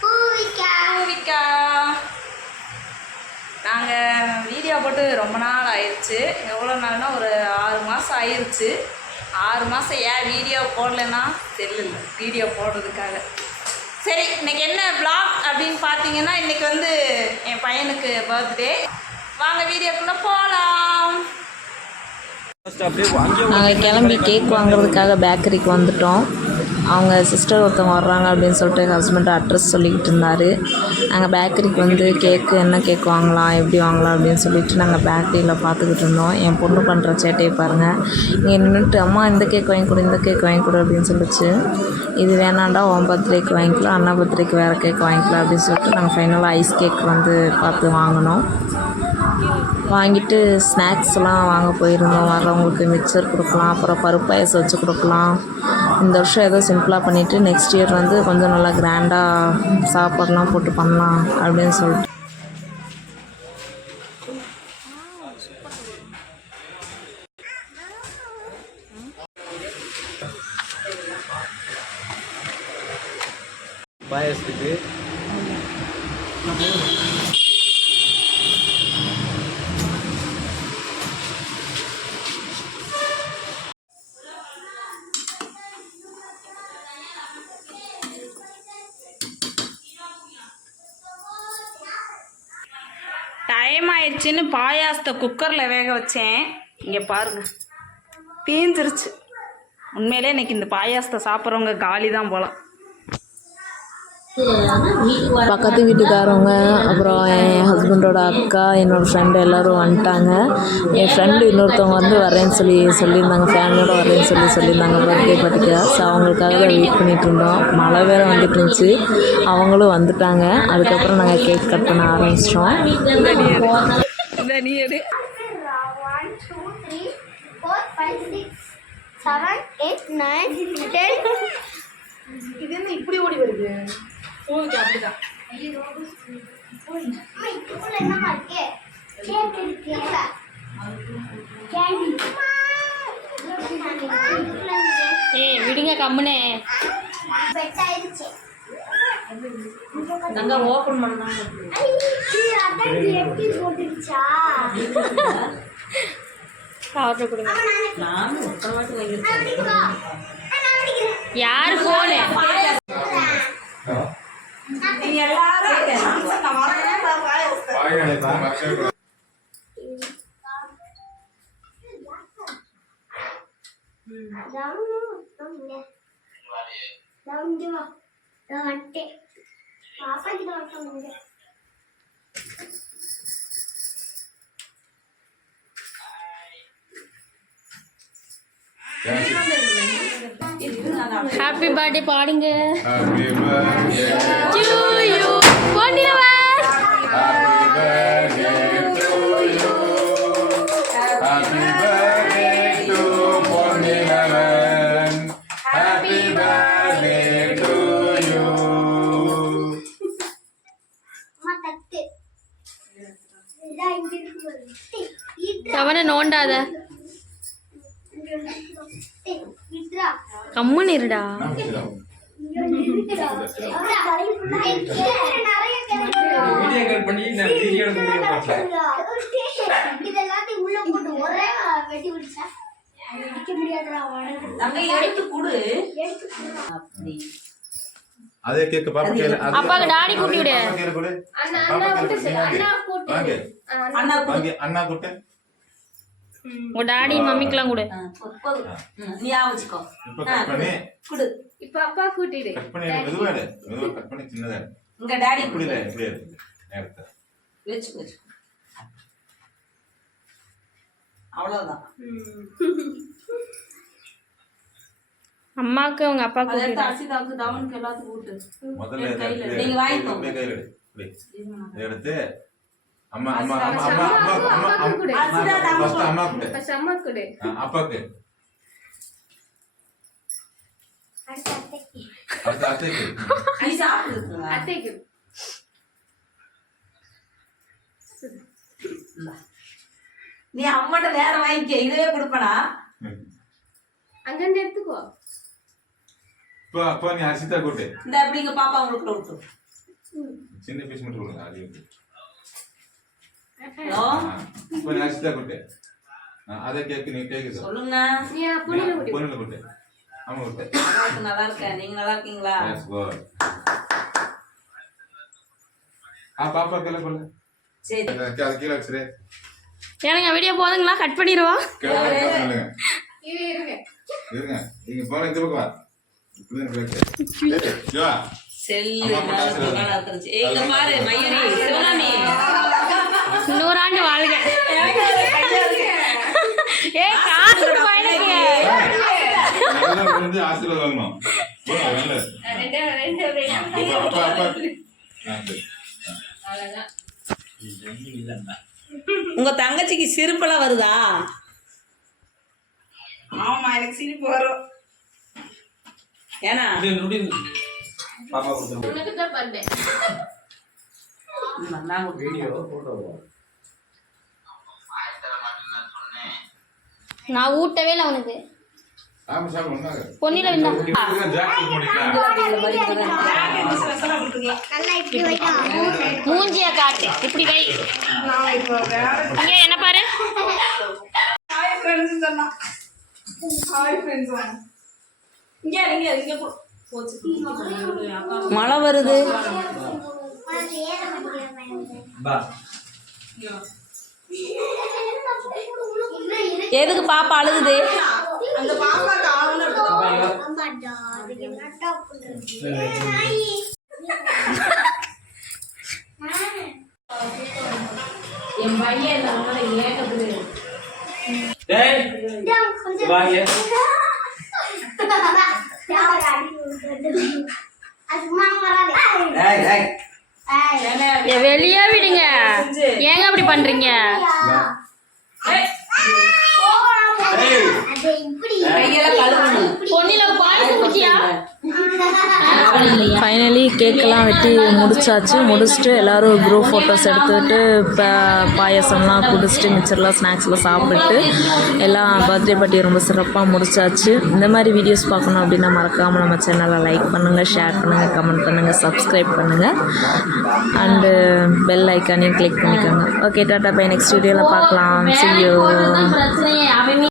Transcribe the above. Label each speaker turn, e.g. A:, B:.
A: பூவிக்கா.
B: பூவிக்கா நாங்கள் வீடியோ போட்டு ரொம்ப நாள் ஆயிடுச்சு எவ்வளோ நாள்னா ஒரு ஆறு மாதம் ஆயிடுச்சு ஆறு மாதம் ஏன் வீடியோ போடலைன்னா தெரியல. வீடியோ போடுறதுக்காக. சரி இன்னைக்கு என்ன vlog அப்படின்னு பார்த்தீங்கன்னா இன்னைக்கு வந்து என் பையனுக்கு பர்த்டே வாங்க வீடியோக்குள்ளே போகலாம்
C: நாங்கள் கிளம்பி கேக் வாங்குறதுக்காக பேக்கரிக்கு வந்துட்டோம். அவங்க சிஸ்டர் ஒருத்தவங்க வர்றாங்க அப்படின்னு சொல்லிட்டு ஹஸ்பண்ட் அட்ரஸ் சொல்லிக்கிட்டு இருந்தார். நாங்கள் பேக்கரிக்கு வந்து கேக்கு என்ன கேக் வாங்கலாம் எப்படி வாங்கலாம் அப்படின்னு சொல்லிட்டு நாங்கள் பேக்கரியில் பார்த்துக்கிட்டு இருந்தோம். என் பொண்ணு பண்ணுற சேட்டையை பாருங்கள் இங்கே நின்றுட்டு அம்மா இந்த கேக் வாங்கி கொடு இந்த கேக் வாங்கி கொடு அப்படின்னு சொல்லிச்சு. இது வேணாண்டா உன் பர்த்டேக்கு வாங்கிக்கலாம் அண்ணா பர்த்டேக்கு வேறு கேக் வாங்கிக்கலாம் அப்படின்னு சொல்லிட்டு நாங்கள் ஃபைனலாக ஐஸ் கேக் வந்து பார்த்து வாங்கினோம். வாங்கிட்டு ஸ்நாக்ஸ்லாம் வாங்க போயிருந்தோம். வர்றவங்களுக்கு மிக்சர் கொடுக்கலாம். அப்புறம் பருப்பு பாயசம் வச்சு கொடுக்கலாம். இந்த வருஷம் ஏதோ சிம்பிளாக பண்ணிவிட்டு நெக்ஸ்ட் இயர் வந்து கொஞ்சம் நல்லா கிராண்டாக சாப்பாடுலாம் போட்டு பண்ணலாம் அப்படின்னு சொல்லிட்டு.
D: பாயசத்துக்கு.
B: ஆயிடுச்சுன்னு பாயாசத்தை குக்கரில் வேக வச்சேன். இங்கே பாருங்க. தீஞ்சிருச்சு. உண்மையிலே இன்னைக்கு இந்த பாயாசத்தை சாப்பிட்றவங்க காலி தான் போகலாம்
C: பக்கத்து வீட்டுக்காரவங்க அப்புறம் என் ஹஸ்பண்டோட அக்கா என்னோடய ஃப்ரெண்டு எல்லோரும் வந்துட்டாங்க. என் ஃப்ரெண்டு இன்னொருத்தவங்க வந்து வரேன்னு சொல்லி சொல்லியிருந்தாங்க. ஃபேமிலியோட வரேன்னு சொல்லி சொல்லியிருந்தாங்க. பர்த்டே பார்ட்டிக்கு ஸோ அவங்களுக்காக தான் வெயிட் பண்ணிட்டு இருந்தோம். மழை வேறு வந்துட்டு இருந்துச்சு. அவங்களும் வந்துட்டாங்க. அதுக்கப்புறம் நாங்கள் கேக் கட் பண்ண ஆரம்பிச்சிட்டோம்.
A: செவன் எயிட் நைன் டென்
B: இது என்ன இப்படி ஓடி வருது? பூவிக்கு அப்படிதான்.
C: ஏய் விடுங்க கம்முனே.
A: அதான் எட்டி போட்டுருச்சா
C: ஆர்டர் கொடுங்க. யார் ஃபோனு
B: நீங்க எல்லாரும் நான் வரேன் நான் பாயாசத்தை
C: ஹாப்பி
A: உடனே
B: அங்க எடுத்து கொடு
E: அதே கேக்கு பாப்பா
C: அப்பாக்கு டாடி கூட்டி விடு.
B: அண்ணா.
E: அண்ணா கூட்டு
C: உங்க டாடி மம்மிக்கெல்லாம் கொடு.
B: நீ வச்சுக்கோ.
E: இப்ப கட் பண்ணி.
B: குடு.
F: இப்ப அப்பா கூட்டிடு.
E: கட் பண்ணி மெதுவா எடு. மெதுவா கட் பண்ணி சின்னதா எடு.
B: இங்க டாடி
E: இப்படி இல்ல இப்படி எடு. நேரத்தை.
B: வச்சு வச்சு அவ்வளவுதான்.
C: அம்மாக்கு உங்க அப்பா
B: அதை
C: கூட்டி
B: எடுத்து அரிசிதாவுக்கு தவனுக்கு எல்லாத்துக்கும் ஊட்டு
E: முதல்ல
B: நீங்க
E: கையில எடு. இதை எடுத்து ஆ, அப்பாக்கு அடுத்து அத்தைக்கு
B: நீ அம்மாட்ட வேற வாங்கிக்க இதுவே கொடுப்பனா
E: ம்.
F: அங்கிருந்து எடுத்துக்கோ
E: இப்போ அப்போ நீ அரிசிதா கூட்டு
B: இந்த அப்படிங்க பாப்பா உங்களுக்கு விட்டு
E: சின்ன பீஸ் மட்டும் கொடுங்க அது நீ அரிசிதா கூட்டு அதை கேக்கு நீ கேக்கு
B: சொல்லுங்க.
E: பொண்ணுல கூட்டு ஆமா கூட்டு
B: நல்லா இருக்கு நல்லா இருக்கேன் நீங்க நல்லா இருக்கீங்களா?
E: Yes, good. ஆ பாப்பா கீழே கொள்ளு
B: சரி.
E: அது கீழே வச்சிரு.
A: ஏனுங்க வீடியோ போதுங்களா? கட் பண்ணிடுவோம்.
F: இருங்க.
E: நீங்க போன இந்த பக்கம் வா.
B: செல்லு. பாரு மயூரி சிவகாமி.
A: நூறாண்டு வாழ்க. ஏ காசு
E: ஆசீர்வாதம்
B: உங்க தங்கச்சிக்கு சிரிப்பெல்லாம் வருதா? ஆமா எனக்கு சிரிப்பு வரும். ஏன்னா?
D: பாப்பா கொடுத்துருவோம்
F: உனக்கு தான் பர்த்டே.
B: நான்
D: வீடியோ போட்டோ
A: நான் ஊட்டவே இல்லை அவனுக்கு. பொன்னில விந்தா மூஞ்சிய காட்டு. இப்படி வை. இங்க என்ன பாரு?
B: மழை வருது.
D: பா
B: எதுக்கு பாப்பா அழுகுது?
D: டேய் வாங்க. டேய்
C: ஃபைனலி கேக்கெல்லாம் வெட்டி முடிச்சாச்சு. முடிச்சுட்டு எல்லோரும் குரூப் ஃபோட்டோஸ் எடுத்துக்கிட்டு இப்போ பாயசம்லாம் குடிச்சிட்டு மிச்சர்லாம் ஸ்நாக்ஸ்லாம் சாப்பிட்டு எல்லாம் பர்த்டே பார்ட்டி ரொம்ப சிறப்பாக முடிச்சாச்சு. இந்த மாதிரி வீடியோஸ் பார்க்கணும் அப்படின்னா மறக்காமல் நம்ம சேனலை லைக் பண்ணுங்கள் ஷேர் பண்ணுங்கள் கமெண்ட் பண்ணுங்கள் சப்ஸ்கிரைப் பண்ணுங்கள் அண்டு பெல் ஐக்கானையும் கிளிக் பண்ணிக்கோங்க. ஓகே டாட்டா பை நெக்ஸ்ட் வீடியோவில் பார்க்கலாம். See